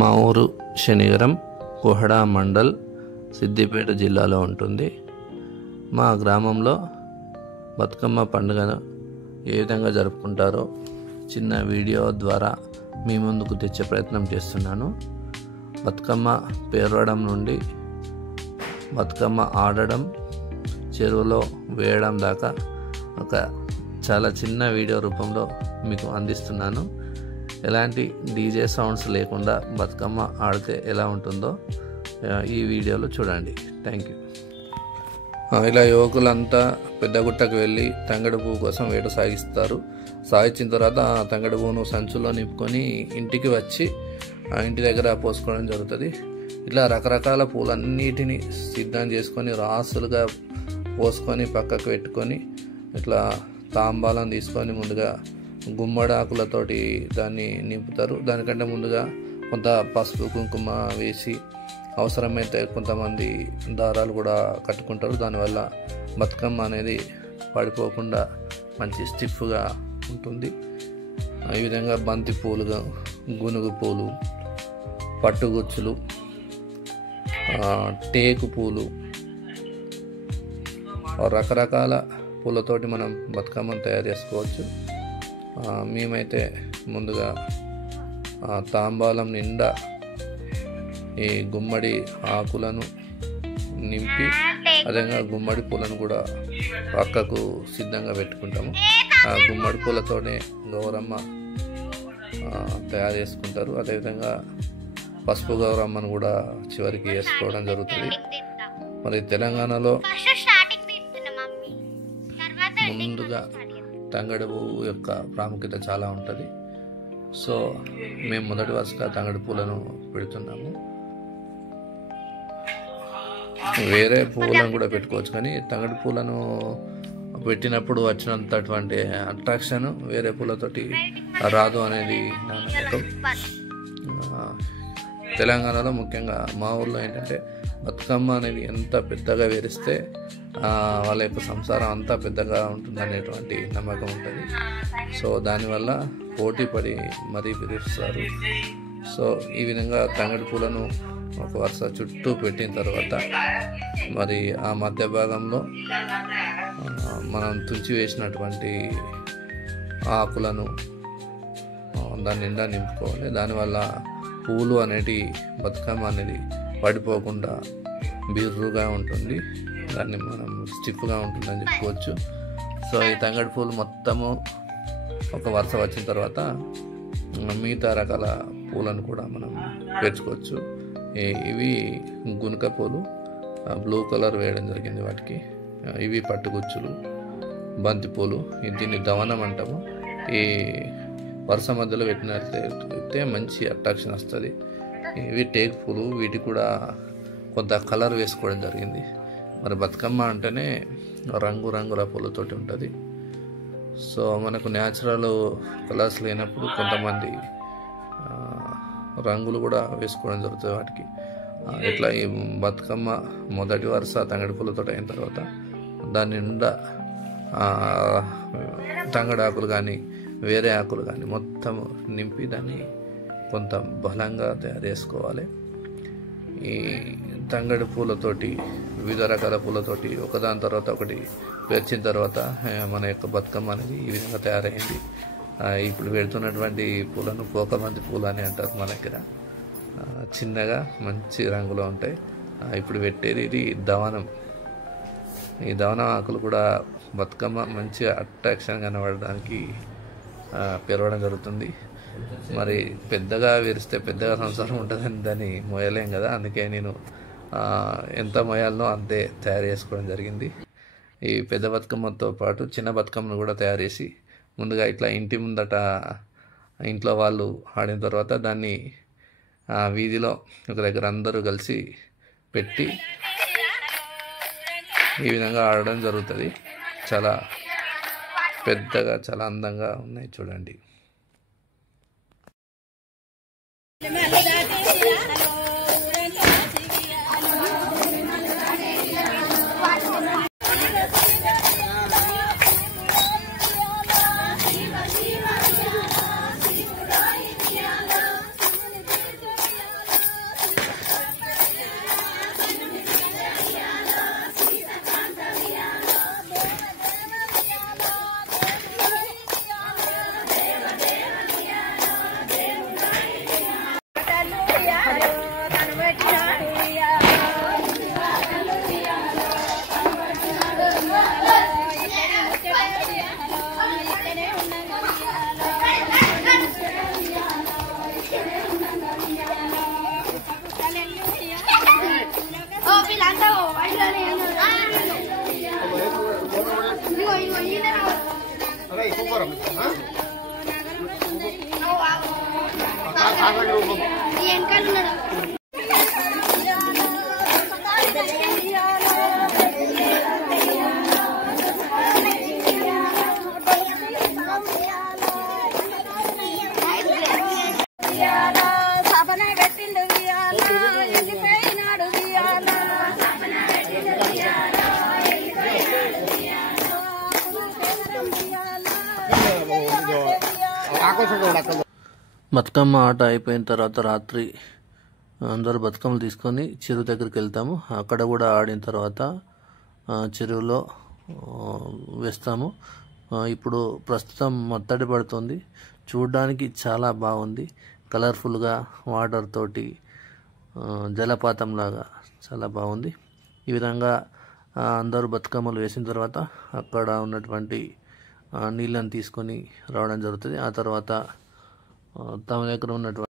మా ఊరు శనిగరం కోహడా మండల్ సిద్దిపేట జిల్లాలో ఉంటుంది. మా గ్రామంలో బతుకమ్మ పండుగను ఏ విధంగా జరుపుకుంటారో చిన్న వీడియో ద్వారా మీ ముందుకు తెచ్చే ప్రయత్నం చేస్తున్నాను. బతుకమ్మ పేరవడం నుండి బతుకమ్మ ఆడడం, చెరువులో వేయడం దాకా ఒక చాలా చిన్న వీడియో రూపంలో మీకు అందిస్తున్నాను. ఎలాంటి డీజే సౌండ్స్ లేకుండా బతుకమ్మ ఆడితే ఎలా ఉంటుందో ఈ వీడియోలో చూడండి. Thank you. ఇలా యువకులంతా పెద్ద గుట్టకు వెళ్ళి తంగడి పువ్వు కోసం వేట సాగిస్తారు. సాగించిన తర్వాత ఆ తంగడి పువ్వును సంచులో నింపుకొని ఇంటికి వచ్చి ఆ ఇంటి దగ్గర పోసుకోవడం జరుగుతుంది. ఇట్లా రకరకాల పూలన్నిటిని సిద్ధం చేసుకొని రాసులుగా పోసుకొని పక్కకు పెట్టుకొని ఇట్లా తాంబాలం తీసుకొని ముందుగా గుమ్మడి ఆకులతోటి దాన్ని నింపుతారు. దానికంటే ముందుగా కొంత పసుపు కుంకుమ వేసి అవసరమైతే కొంతమంది దారాలు కూడా కట్టుకుంటారు. దానివల్ల బతుకమ్మ అనేది పడిపోకుండా మంచి స్టిఫ్గా ఉంటుంది. ఈ విధంగా బంతి పూలుగా, గునుగు పూలు, పట్టుగుచ్చులు, టేకు పూలు, రకరకాల పూలతోటి మనం బతుకమ్మను తయారు చేసుకోవచ్చు. మేమైతే ముందుగా తాంబాలం నిండా ఈ గుమ్మడి ఆకులను నింపి అదేవిధంగా గుమ్మడి పూలను కూడా పక్కకు సిద్ధంగా పెట్టుకుంటాము. ఆ గుమ్మడి పూలతోనే గౌరమ్మ తయారు చేసుకుంటారు. అదేవిధంగా పసుపు గౌరమ్మను కూడా చివరికి వేసుకోవడం జరుగుతుంది. మరి తెలంగాణలో ముందుగా తంగడి పువ్వు యొక్క ప్రాముఖ్యత చాలా ఉంటుంది. సో మేము మొదటి వరుసగా తంగడి పూలను పెడుతున్నాము. వేరే పువ్వులను కూడా పెట్టుకోవచ్చు, కానీ తంగడి పూలను పెట్టినప్పుడు వచ్చినంతటువంటి అట్రాక్షన్ వేరే పూలతోటి రాదు అనేది నా నమ్మకం. తెలంగాణలో ముఖ్యంగా మా ఊళ్ళో ఏంటంటే బతుకమ్మ అనేది ఎంత పెద్దగా వేరిస్తే వాళ్ళ యొక్క సంసారం అంతా పెద్దగా ఉంటుందనేటువంటి నమ్మకం ఉంటుంది. సో దానివల్ల పోటీ పడి మరీ పిలుస్తారు. సో ఈ విధంగా తంగడి పూలను ఒక వరుస చుట్టూ పెట్టిన తర్వాత మరి ఆ మధ్య భాగంలో మనం తుంచి వేసినటువంటి ఆకులను దాని నిండా నింపుకోవాలి. దానివల్ల పూలు అనేటి బతుకమ్మ అనేది పడిపోకుండా బిర్రుగా ఉంటుంది, దాన్ని మనం స్టిఫ్గా ఉంటుందని చెప్పుకోవచ్చు. సో ఈ తంగడి పూలు మొత్తము ఒక వరుస వచ్చిన తర్వాత మిగతా రకాల పూలను కూడా మనం పేర్చుకోవచ్చు. ఇవి గునుక పూలు, బ్లూ కలర్ వేయడం జరిగింది వాటికి. ఇవి పట్టుగుచ్చులు, బంతి పూలు, దీన్ని దవనం అంటాము. ఈ వరుస మధ్యలో పెట్టినట్లయితే మంచి అట్రాక్షన్ వస్తుంది. ఇవి టేక్ పూలు, వీటికి కూడా కొంత కలర్ వేసుకోవడం జరిగింది. మరి బతుకమ్మ అంటేనే రంగురంగుల పూలతోటి ఉంటుంది. సో మనకు న్యాచురల్ కలర్స్ లేనప్పుడు కొంతమంది రంగులు కూడా వేసుకోవడం జరుగుతుంది వాటికి. ఇట్లా ఈ బతుకమ్మ మొదటి వరుస తంగడి పూలతో అయిన తర్వాత దాని నిండా తంగడి ఆకులు కానీ వేరే ఆకులు కానీ మొత్తం నింపి దాన్ని కొంత బలంగా తయారు చేసుకోవాలి. ఈ తంగడి పూలతోటి వివిధ రకాల పూలతోటి ఒకదాని తర్వాత ఒకటి పేర్చిన తర్వాత మన యొక్క బతుకమ్మ అనేది ఈ విధంగా తయారైంది. ఇప్పుడు పెడుతున్నటువంటి పూలను పోకబంతి పూలు అని అంటారు మన దగ్గర. చిన్నగా మంచి రంగులో ఉంటాయి. ఇప్పుడు పెట్టేది ఇది దవనం. ఈ దవనం ఆకులు కూడా బతుకమ్మ మంచి అట్రాక్షన్ కనబడడానికి పెరగడం జరుగుతుంది. మరి పెద్దగా విరిస్తే పెద్దగా సంవత్సరం ఉంటుందని దాన్ని మోయలేం కదా, అందుకే నేను ఎంత మోయాలనో అంతే తయారు చేసుకోవడం జరిగింది. ఈ పెద్ద బతుకమ్మతో పాటు చిన్న బతుకమ్మను కూడా తయారు చేసి ముందుగా ఇట్లా ఇంటి ముందట ఇంట్లో వాళ్ళు ఆడిన తర్వాత దాన్ని వీధిలో ఒక దగ్గర అందరూ కలిసి పెట్టి ఈ విధంగా ఆడడం జరుగుతుంది. చాలా పెద్దగా చాలా అందంగా ఉన్నాయి చూడండి. బతుకమ్మ ఆట అయిపోయిన తర్వాత రాత్రి అందరూ బతుకమ్మలు తీసుకొని చెరువు దగ్గరికి వెళ్తాము. అక్కడ కూడా ఆడిన తర్వాత చెరువులో వేస్తాము. ఇప్పుడు ప్రస్తుతం మత్తడి పడుతుంది. చూడడానికి చాలా బాగుంది. కలర్ఫుల్గా వాటర్ తోటి జలపాతం లాగా చాలా బాగుంది. ఈ విధంగా అందరూ బతుకమ్మలు వేసిన తర్వాత అక్కడ ఉన్నటువంటి నీళ్ళని తీసుకొని రావడం జరుగుతుంది. ఆ తర్వాత తమ దగ్గర ఉన్నటువంటి